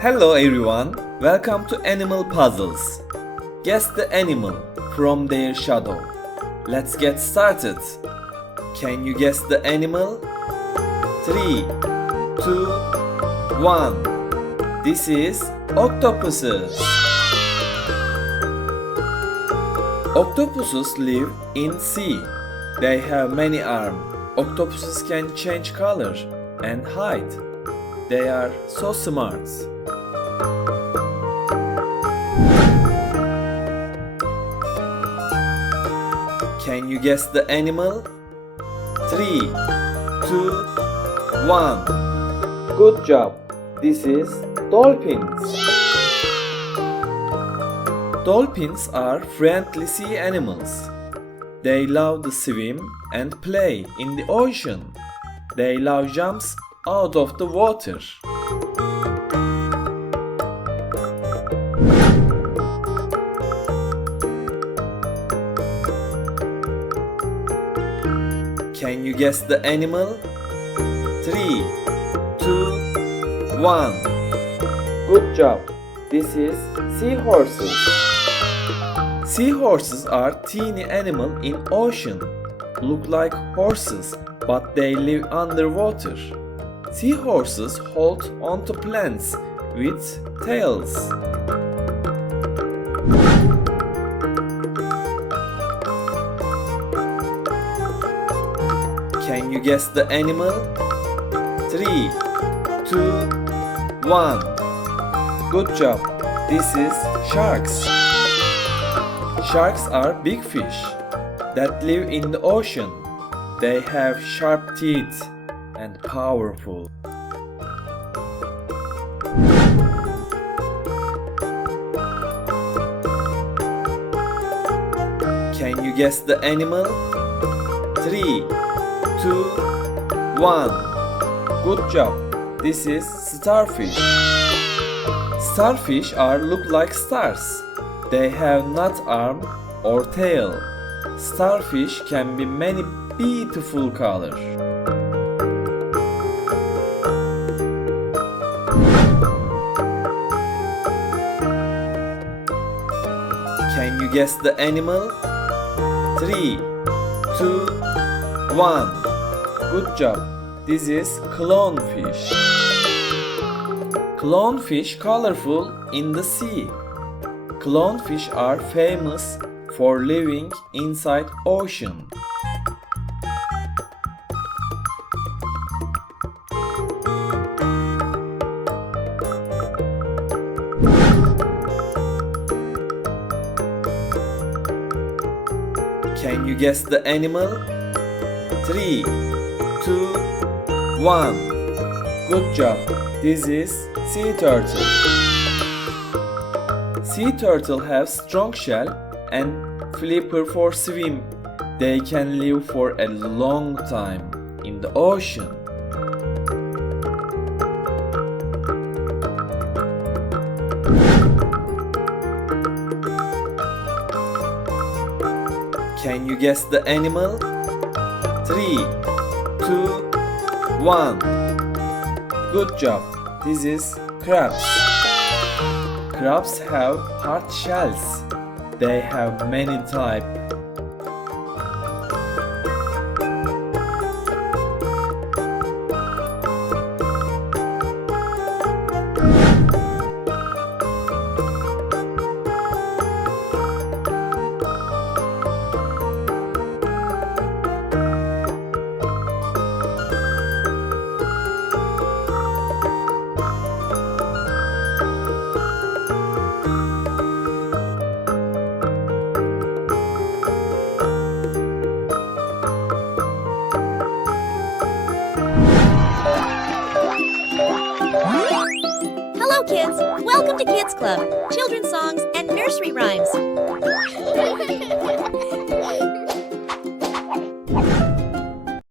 Hello everyone, welcome to Animal Puzzles. Guess the animal from their shadow. Let's get started. Can you guess the animal? 3, 2, 1. This is octopuses. Octopuses live in sea. They have many arms. Octopuses can change color and height. They are so smart. Can you guess the animal? 3, 2, 1. Good job. This is dolphins. Dolphins are friendly sea animals. They love to swim and play in the ocean. They love jumps out of the water. Can you guess the animal? 3, 2, 1. Good job. This is seahorses. Seahorses are teeny animals in ocean. Look like horses, but they live underwater. Seahorses hold onto plants with tails. Can you guess the animal? 3, 2, 1. Good job. This is sharks. Sharks are big fish that live in the ocean. They have sharp teeth and powerful. Can you guess the animal? 3, 2, 1. Good job. This is starfish. Starfish look like stars. They have not arm or tail. Starfish can be many beautiful colors. Can you guess the animal? 3, 2, 1. Good job. This is clownfish. Clownfish colorful in the sea. Clownfish are famous for living inside ocean. Can you guess the animal? 3, 2, 1. Good job. This is sea turtle. Sea turtle have strong shell and flipper for swim. They can live for a long time in the ocean. Can you guess the animal? 3, 2, 1. Good job. This is crabs. Crabs have hard shells. They have many types. Hello kids! Welcome to Kids Club, children's songs and nursery rhymes.